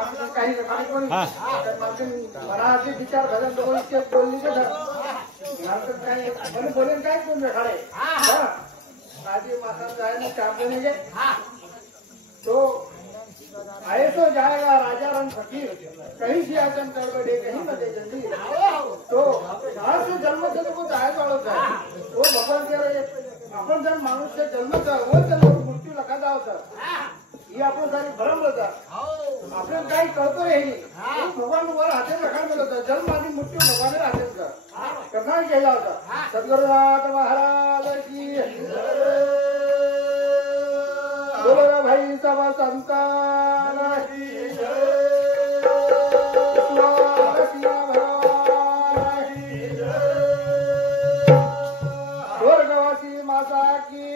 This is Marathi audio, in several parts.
काही मनाचे विचार भजन तो इतके बोलली काही बोलेन काय कोण खाडे राजी माता जाए ना चार देने के तो ऐसो जाएगा राजा रंग फकीर कहीं सियाचन कर बैठे कहीं न दे जल्दी तो जहाँ से जन्म से तो जाए वाला था वो भगवान के अपन जन मानुष से जन्म था वो जन्म मृत्यू लखा था ये आपण सारी भरम होता आपण काही करतो हे भगवान वर हाते रखा मिळत होता जन्म आणि मृत्यू भगवान हाते कसा केला होता सद्गुरुनाथ महाराज की बोलो भाई सब संतान की स्वर्गवासी माता की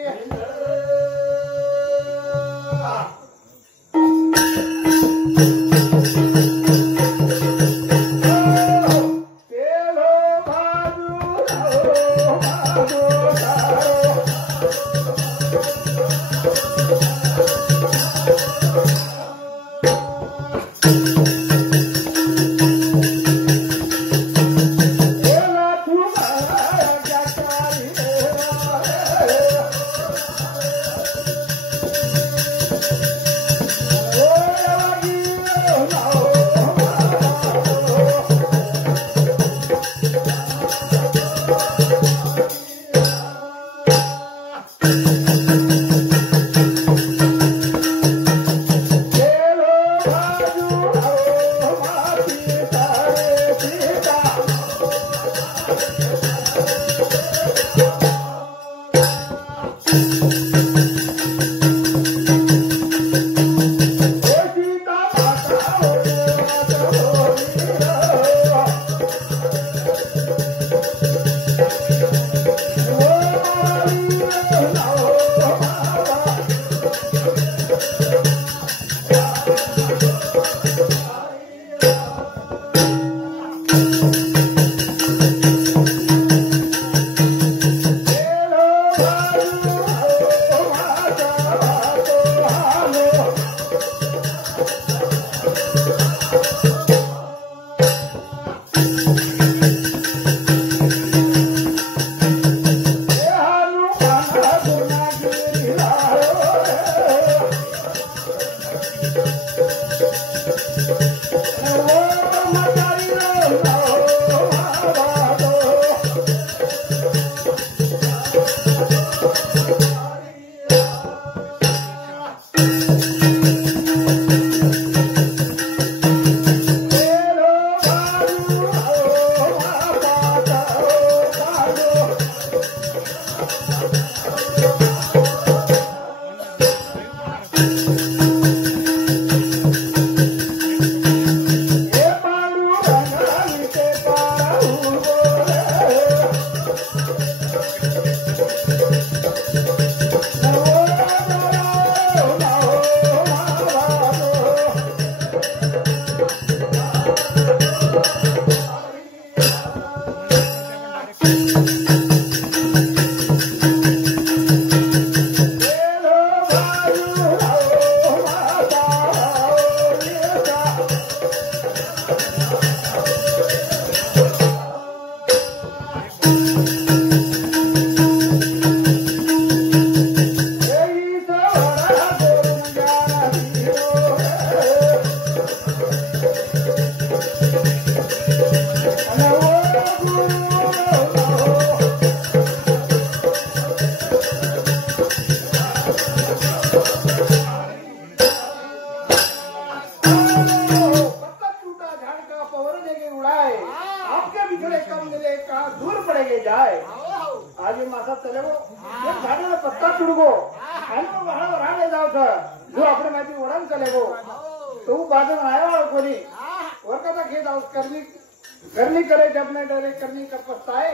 करनी करे जब नहीं डरे करनी कर पछताए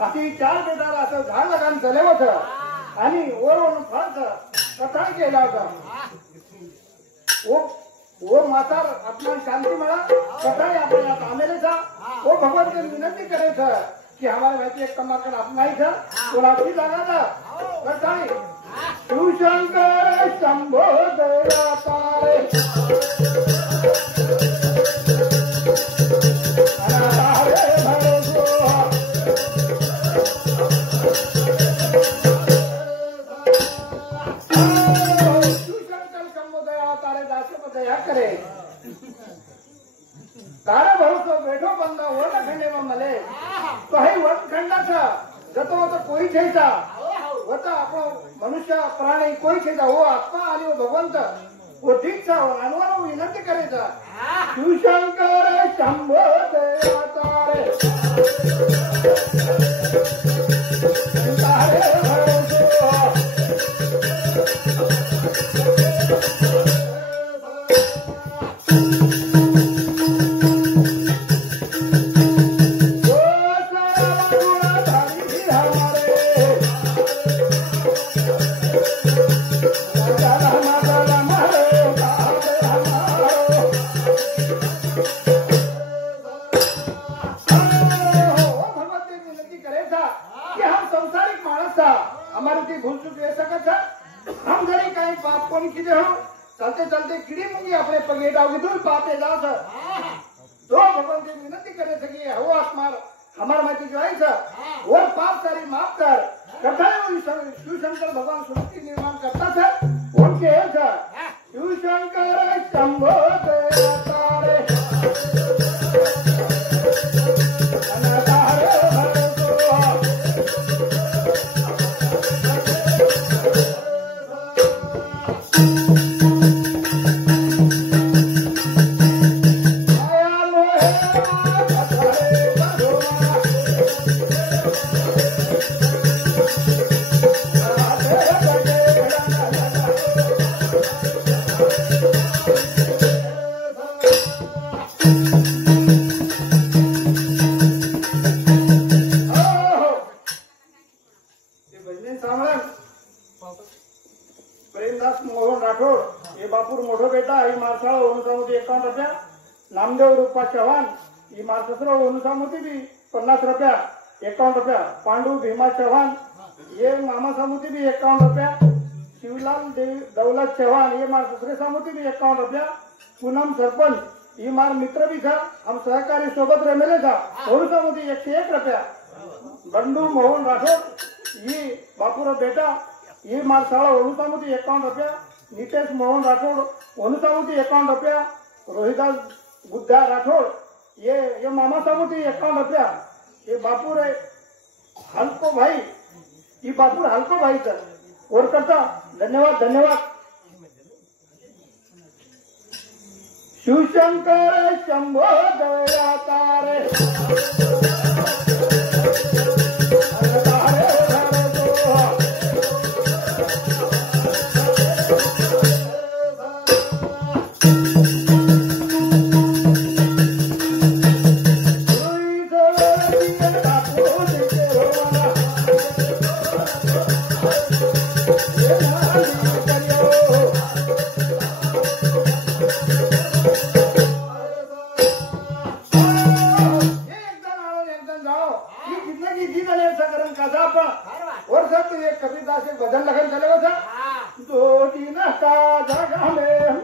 अशी चार बेटाला असं झाड लगान झालं होतं आणि वरून फार कथा केला होता वो माता अपना शांति मला कथा आपल्या आमेले था वो भगवान के विनंती करे था कि हमारे भाई एक कमा कर अपना ही था तो रात्रि लगा था कथा शिव शंकर शंभो दया तारे दास दया करे तारा भरोसा बैठो बंदा वर्ण खंडे में मले तो हे वर्ण खंडाचा जतो तो कोई छेचा होता आपण मनुष्य प्राणी कोई छेचा हो आत्मा आणि हो भगवंत वो दीक्षा अनवर विनंती करायचा शिवशंकर शंभो दया तारे तारे भरोसा चलते चलते कीड़ी मुंगी अपने पगे डाउगी दूर पाते जा तो भगवान से विनती करे सके वो आत्मा हमार माती जो आई था वो पाप सारी माफ कर करता है शिवशंकर भगवान सुरति निर्माण करता था उनके था शिवशंकर शंभो दया तारे नामदेव रूपा चव्हाण ही मार्ससरो अनुसामती भी 50 रुपया 51 रुपया पांडू भीमा चव्हाण ये मामा सामुती भी 51 रुपया शिवलाल दौलत चव्हाण ये मार ससरे सामुती भी 51 रुपया पूनम सरपंच ये मार मित्र भी था हम सहकारी सोबत रमेले था और सामुती 101 रुपया बंडू मोहन राठौर ये बापूरा बेटा ये मार साला अनुसामती 51 रुपया नितेश मोहन राठौर अनुसामती 51 रुपया रोहिदास बुद्धा राठौर ये मामा सामुती 51 रुपया ये बापूर हल्को भाई ये बापूर हल्को भाई सर और करता धन्यवाद धन्यवाद शिवशंकर शंभो दया तारे भजन लगन चले गो था दो दिन का जगह में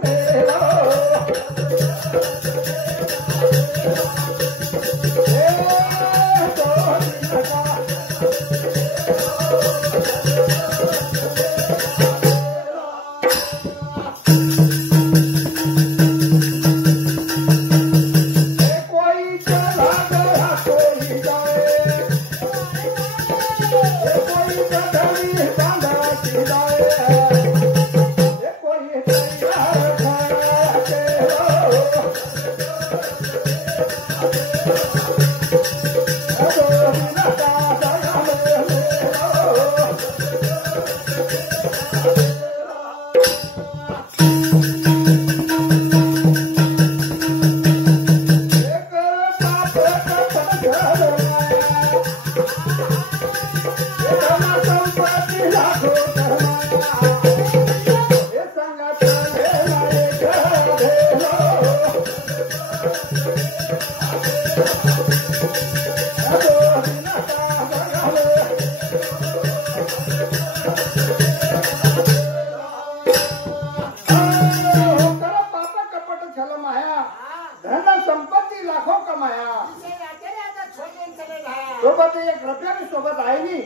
सोबत एक रुपया भी सोबत आहे नी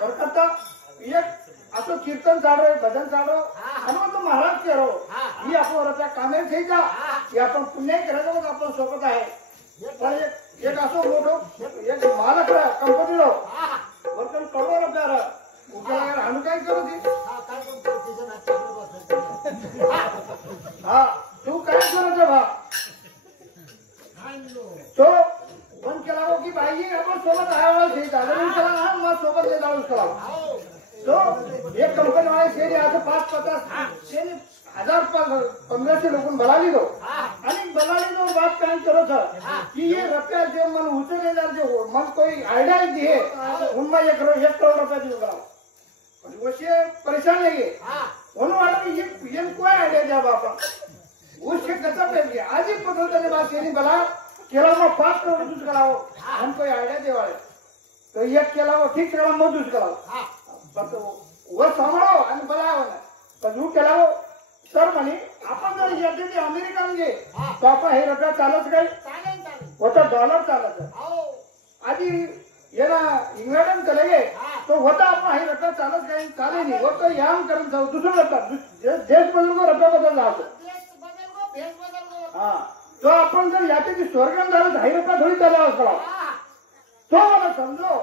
बरकता एक असं कीर्तन चालू भजन चालू हनुमंत महाराज केरो ही आपको त्या कामेल घ्यायचा की आपण पुण्य करायचं आपण सोबत आहे पण एक असं मोठं एक मालक कंपनीलो वर्तन करोड आपल्याला उद्या आम्ही काय करू ती हा तू काय करायचं भा तो बंद केला हो की बाई आपण सोबत आहे चला मग सोबत ले जाऊ करा तो एक कंपनी वाले शेरी आज 5-50 शेरी 1000-1500 लोक बोलाली दो आणि बोलाली दो बात काय करत की ये रुपया जे मन उचले जा जे मन कोई आइडिया दिए उनमें 1 करोड़ रुपया दियो करा वैसे परेशान है उन्होंने वाला ये कोई आइडिया दिया बापा उससे कच्चा पे गया आज ही पता चले बात शेरी बोला केला में 5 करोड़ दूध कराओ हम कोई आइडिया देवाले तो ये केला वो ठीक केला मत दूध कराओ बस वो सांभाळो आणि बोलावं ना पण तू केला वो सर म्हणे आपण जर येते ते अमेरिका गे तो आपण हे रुपया चालत काय होता डॉलर चालत आधी येना इंग्लंड चले गए तो होता आपण हे रुपया चालत काय चाले नाही वो तो याम करून जाऊ दुसरं करतात देश बदल को रुपया बदल जातो हा तो आपण जर याचे की स्वर्गम झालं 2.5 रुपया थोडी चालला असला तो मला समजो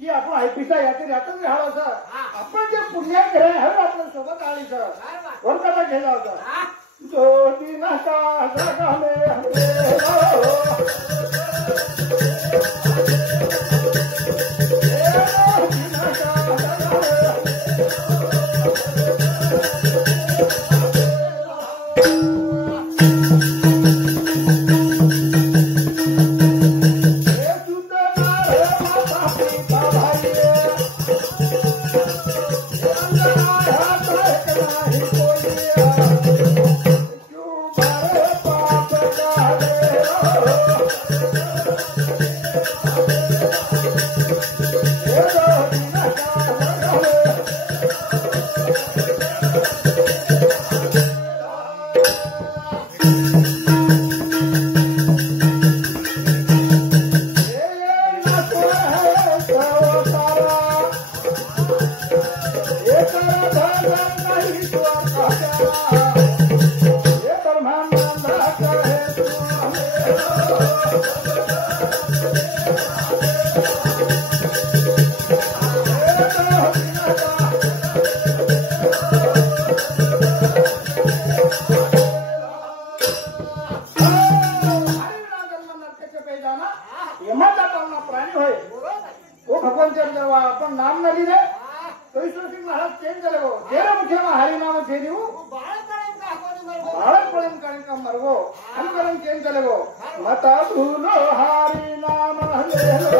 की आपण आयपीसा याचे यातच राहावं सर आपण जे पुण्य करे हवे आपल्या सोबत आली सर वर्गाला घ्यायला होता जो दिनाचा जगाले अपन नाम न ली तो ईश्वर सिंह महाराज चेंज करे वो तेरा मुख्य में हरि नाम चेंज वो बालक पड़ेम करें का मरवो हम करें चेंज करे वो मता भूलो हरि नाम ले लो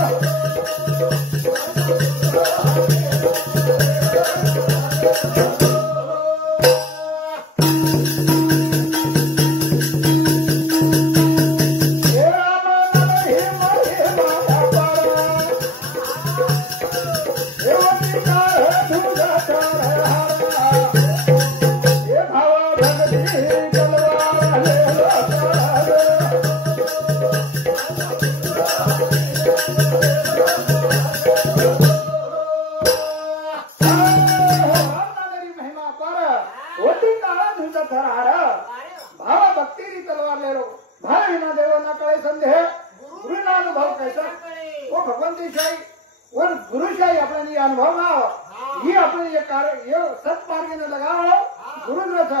Thank you. कैसा वो भगवंतीशाही और गुरुशाही अपने अनुभव ना हो ये अपने ये कार्य ये सत मार्ग ने लगा हो गुरु न था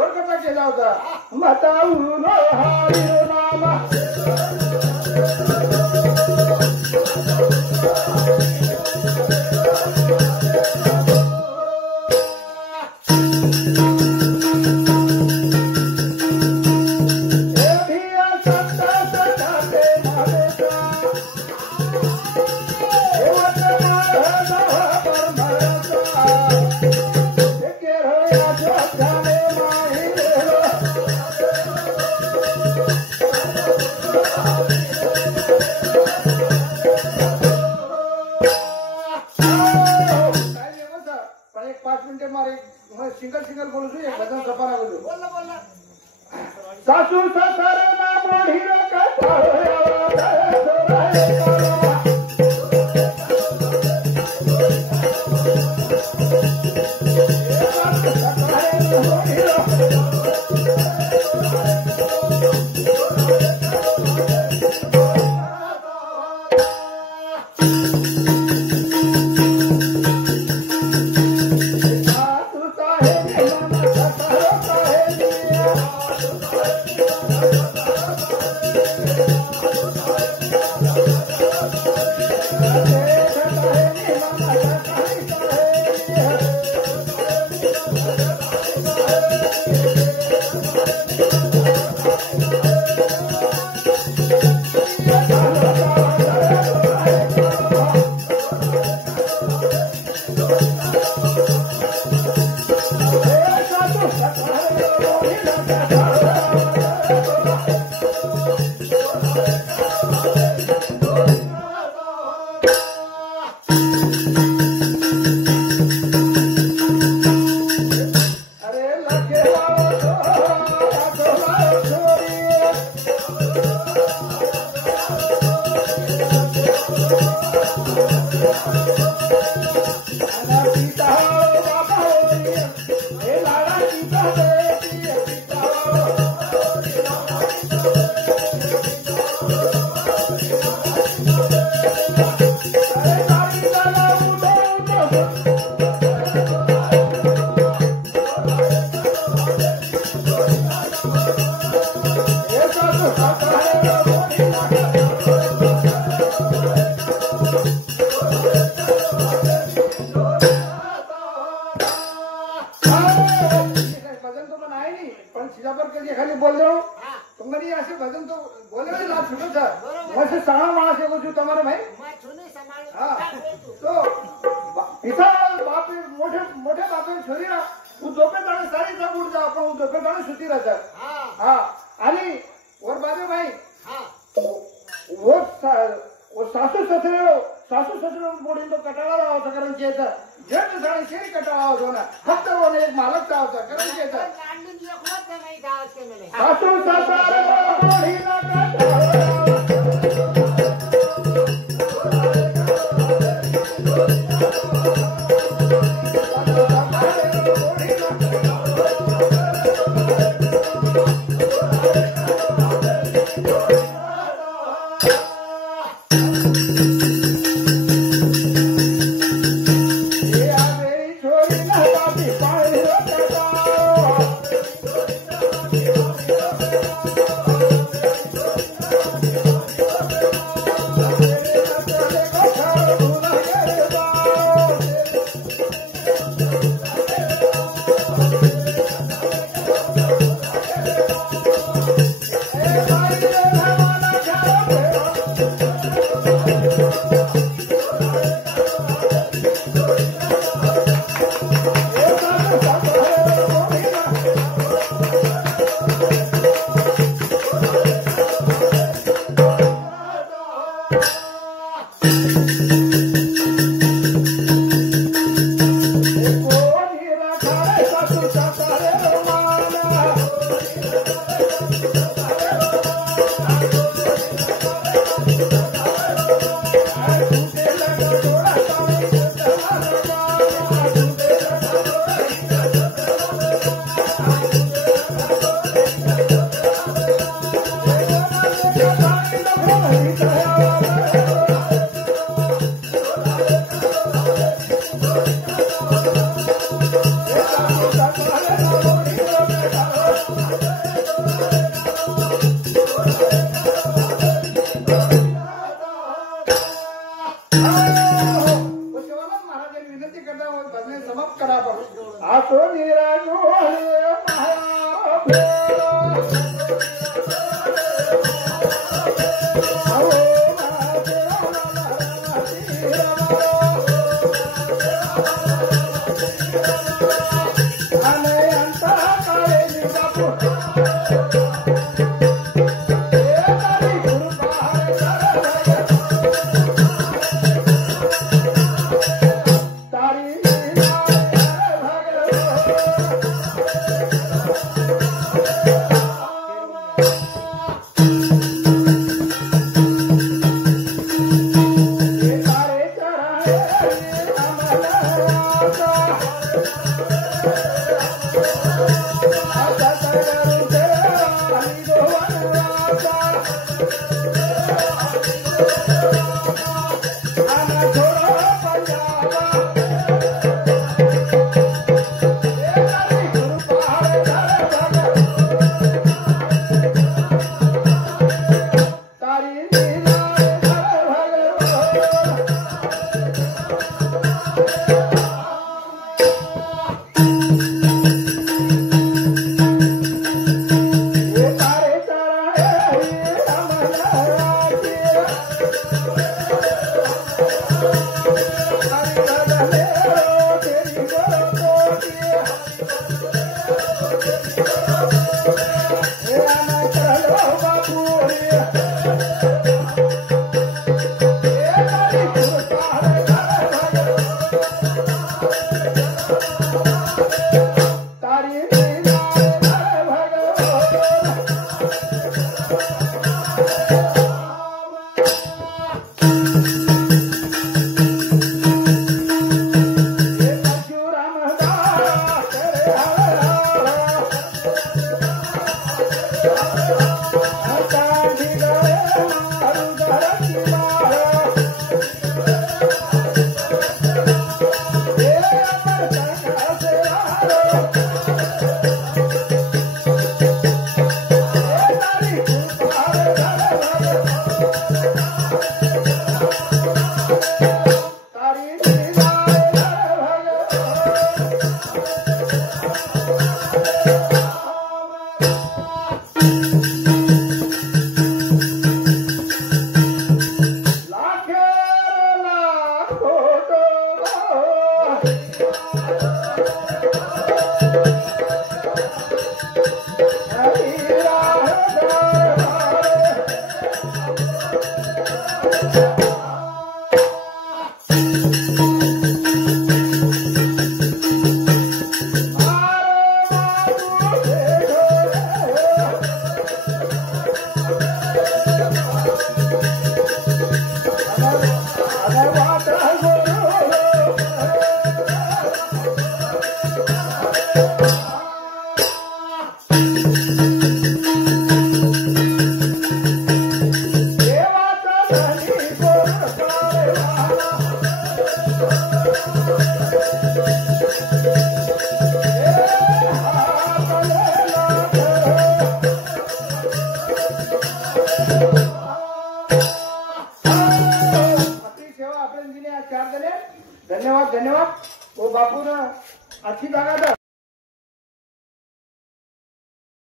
और कथा केला होता बताऊ नो हरि नाम सिंगल बोलू एक भजन सपाना बोलू बोल सासू ससुर ना मोढ़ी रे Thank you. धन्यवाद धन्यवाद वो बापू ना अच्छी जागा